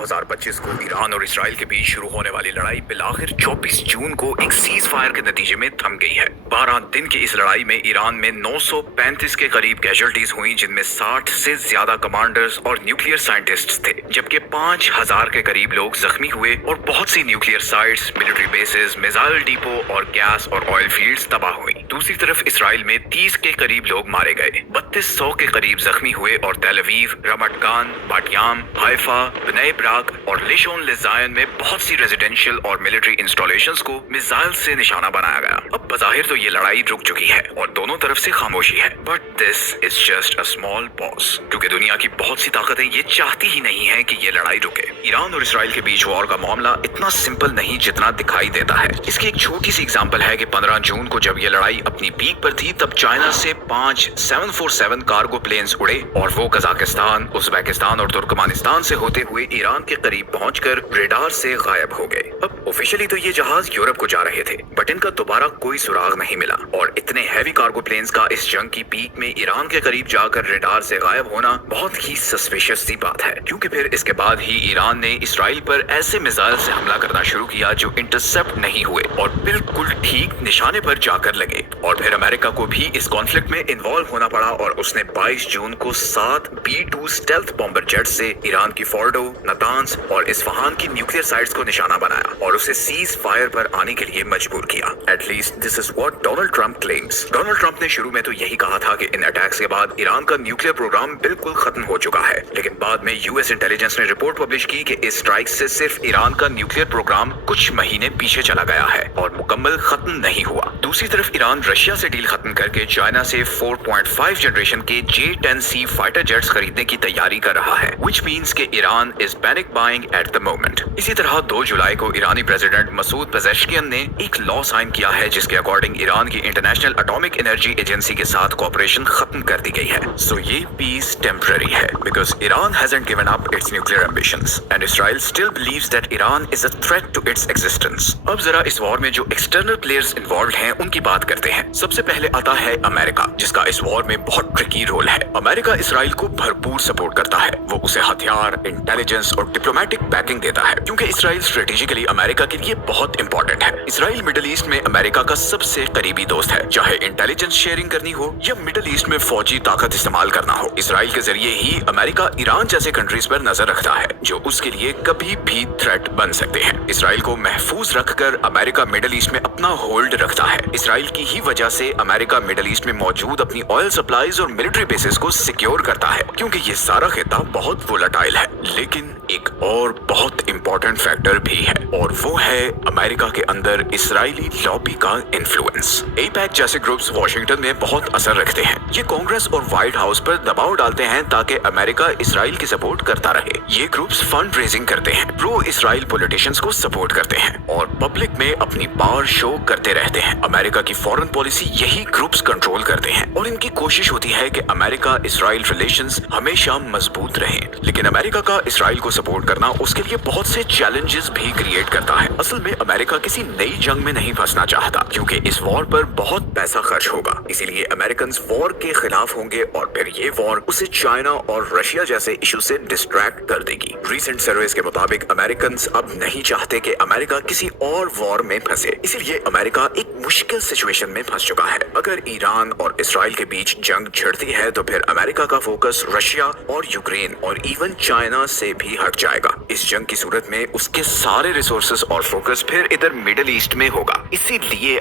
2025 को ईरान और इसराइल के बीच शुरू होने वाली लड़ाई बिलाखिर 24 जून को एक सीज फायर के नतीजे में थम गई है। 12 दिन की इस लड़ाई में ईरान में 935 के करीब कैजुअल्टीज हुई, जिनमें 60 से ज्यादा कमांडर्स और न्यूक्लियर साइंटिस्ट्स थे, जबकि 5000 के करीब लोग जख्मी हुए और बहुत सी nuclear sites, military bases, missile depot और गैस और ऑयल फील्ड्स तबाह हुई। दूसरी तरफ इसराइल में 30 के करीब लोग मारे गए, 3200 के करीब जख्मी हुए और तेल अवीव, रमत गान, बाटियाम, हाइफा, बनै ब्राक और लिशोन लिजायन में बहुत सी रेजिडेंशियल और मिलिट्री इंस्टॉलेशंस को मिसाइल से निशाना बनाया गया। अब बज़ाहिर तो ये लड़ाई रुक चुकी है और दोनों तरफ से खामोशी है, but this is just a small pause, क्योंकि दुनिया की बहुत सी ताकतें ये चाहती ही नहीं है कि ये लड़ाई रुके। ईरान और इसराइल के बीच वॉर का मामला इतना सिंपल नहीं जितना दिखाई देता है। इसकी एक छोटी सी एग्जांपल है कि 15 जून को जब ये लड़ाई अपनी पीक पर थी, तब चाइना से 5 747 कार्गो प्लेन्स उड़े और वो कजाकिस्तान, उज़्बेकिस्तान और तुर्कमेनिस्तान से होते हुए ईरान के करीब पहुंचकर रेडार से गायब हो गए। अब ऑफिशियली तो ये जहाज यूरोप को जा रहे थे, बट इनका दोबारा कोई सुराग नहीं मिला और इतने हैवी कार्गो प्लेन्स का इस जंग की पीक में ईरान के करीब जाकर रेडार से गायब होना बहुत ही सस्पिशियस सी बात है, क्योंकि फिर इसके बाद ही ईरान ने इसराइल पर ऐसे मिसाइल से हमला करना शुरू किया जो इंटरसेप्ट नहीं हुए और बिल्कुल ठीक निशाने पर जाकर लगे। और फिर अमेरिका को भी इस कॉन्फ्लिक्ट में इन्वॉल्व होना पड़ा और उसने 22 जून को 7 B-2 स्टेल्थ बॉम्बर जेट से ईरान की फोर्डो, नातांज और इस्फहान की न्यूक्लियर साइट्स को निशाना बनाया और उसे सीज फायर पर आने के लिए मजबूर किया। At least this is what Donald Trump claims. Donald Trump ने शुरू में तो यही कहा था कि इन अटैक्स के बाद ईरान का न्यूक्लियर प्रोग्राम बिल्कुल खत्म हो चुका है, लेकिन बाद में यूएस इंटेलिजेंस ने रिपोर्ट पब्लिश की कि इस स्ट्राइक से सिर्फ ईरान का न्यूक्लियर प्रोग्राम कुछ महीने पीछे चला गया है और मुकम्मल खत्म नहीं हुआ। दूसरी तरफ ईरान रशिया से डील खत्म करके चाइना से 4.5 जनरेशन के J-10C फाइटर जेट्स खरीदने की तैयारी कर रहा है, which means कि Iran is panic buying at the moment। इसी तरह 2 जुलाई को ईरानी प्रेसिडेंट मसूद पेजेश्कियन ने एक लॉ साइन किया है जिसके अकॉर्डिंग ईरान की इंटरनेशनल एटॉमिक एनर्जी एजेंसी के साथ कोऑपरेशन खत्म कर दी गई है। सो ये पीस टेम्पररी है because Iran hasn't given up its nuclear ambitions and Israel still believes that Iran is a threat to its existence। अब जरा इस वॉर में जो एक्सटर्नल प्लेयर्स इन्वॉल्व हैं उनकी बात करते हैं। सबसे पहले आता है अमेरिका, जिसका इस वॉर में बहुत ट्रिकी रोल है। अमेरिका इसराइल को भरपूर सपोर्ट करता है, वो उसे हथियार, इंटेलिजेंस और डिप्लोमेटिक बैकिंग देता है, क्योंकि इसराइल स्ट्रेटेजिकली अमेरिका के लिए बहुत इंपॉर्टेंट है। इसराइल मिडिल ईस्ट में अमेरिका का सबसे करीबी दोस्त है, चाहे इंटेलिजेंस शेयरिंग करनी हो या मिडिल ईस्ट में फौजी ताकत इस्तेमाल करना हो। इसराइल के जरिए ही अमेरिका ईरान जैसे कंट्रीज पर नजर रखता है जो उसके लिए कभी भी थ्रेट बन सकते हैं। इसराइल को महफूज रखकर अमेरिका मिडिल ईस्ट में अपना होल्ड रखता है। इसराइल की ही वजह से अमेरिका मिडिल ईस्ट में मौजूद अपनी ऑयल सप्लाईज और मिलिट्री बेसिस को सिक्योर करता है, क्योंकि ये सारा खिता बहुत वोलेटाइल है। लेकिन एक और बहुत इंपॉर्टेंट फैक्टर भी है और वो है अमेरिका के अंदर इसराइली लॉबी का इन्फ्लुएंस। एपैक जैसे ग्रुप्स वॉशिंगटन में बहुत असर रखते हैं। ये कांग्रेस और व्हाइट हाउस पर दबाव डालते हैं ताकि अमेरिका इसराइल की सपोर्ट करता रहे। ये ग्रुप्स फंड रेजिंग करते हैं, प्रो इसराइल पॉलिटिशियंस को सपोर्ट करते हैं और पब्लिक में अपनी पावर शो करते रहते हैं। अमेरिका की फॉरेन पॉलिसी यही ग्रुप्स कंट्रोल करते हैं और इनकी कोशिश होती है कि अमेरिका इसराइल रिलेशंस हमेशा मजबूत रहें। लेकिन अमेरिका का इसराइल को सपोर्ट करना उसके लिए बहुत से चैलेंजेस भी क्रिएट करता है। असल में अमेरिका किसी नई जंग में नहीं फंसना चाहता, क्योंकि इस वॉर पर बहुत पैसा खर्च होगा। इसीलिए अमेरिकन वॉर के खिलाफ होंगे और फिर ये वॉर उसे चाइना और रशिया जैसे इशू से डिस्ट्रैक्ट कर देगी। रीसेंट सर्वेस के मुताबिक अमेरिकन अब नहीं चाहते कि अमेरिका किसी और वॉर में फंसे, इसीलिए अमेरिका एक मुश्किल सिचुएशन में फंस चुका है। अगर ईरान और इसराइल के बीच जंग छिड़ती है तो फिर अमेरिका का फोकस रशिया और यूक्रेन और इवन चाइना से भी हट जाएगा। इस जंग की सूरत में उसके सारे रिसोर्सेज और फोकस फिर इधर मिडिल ईस्ट में होगा। इसीलिए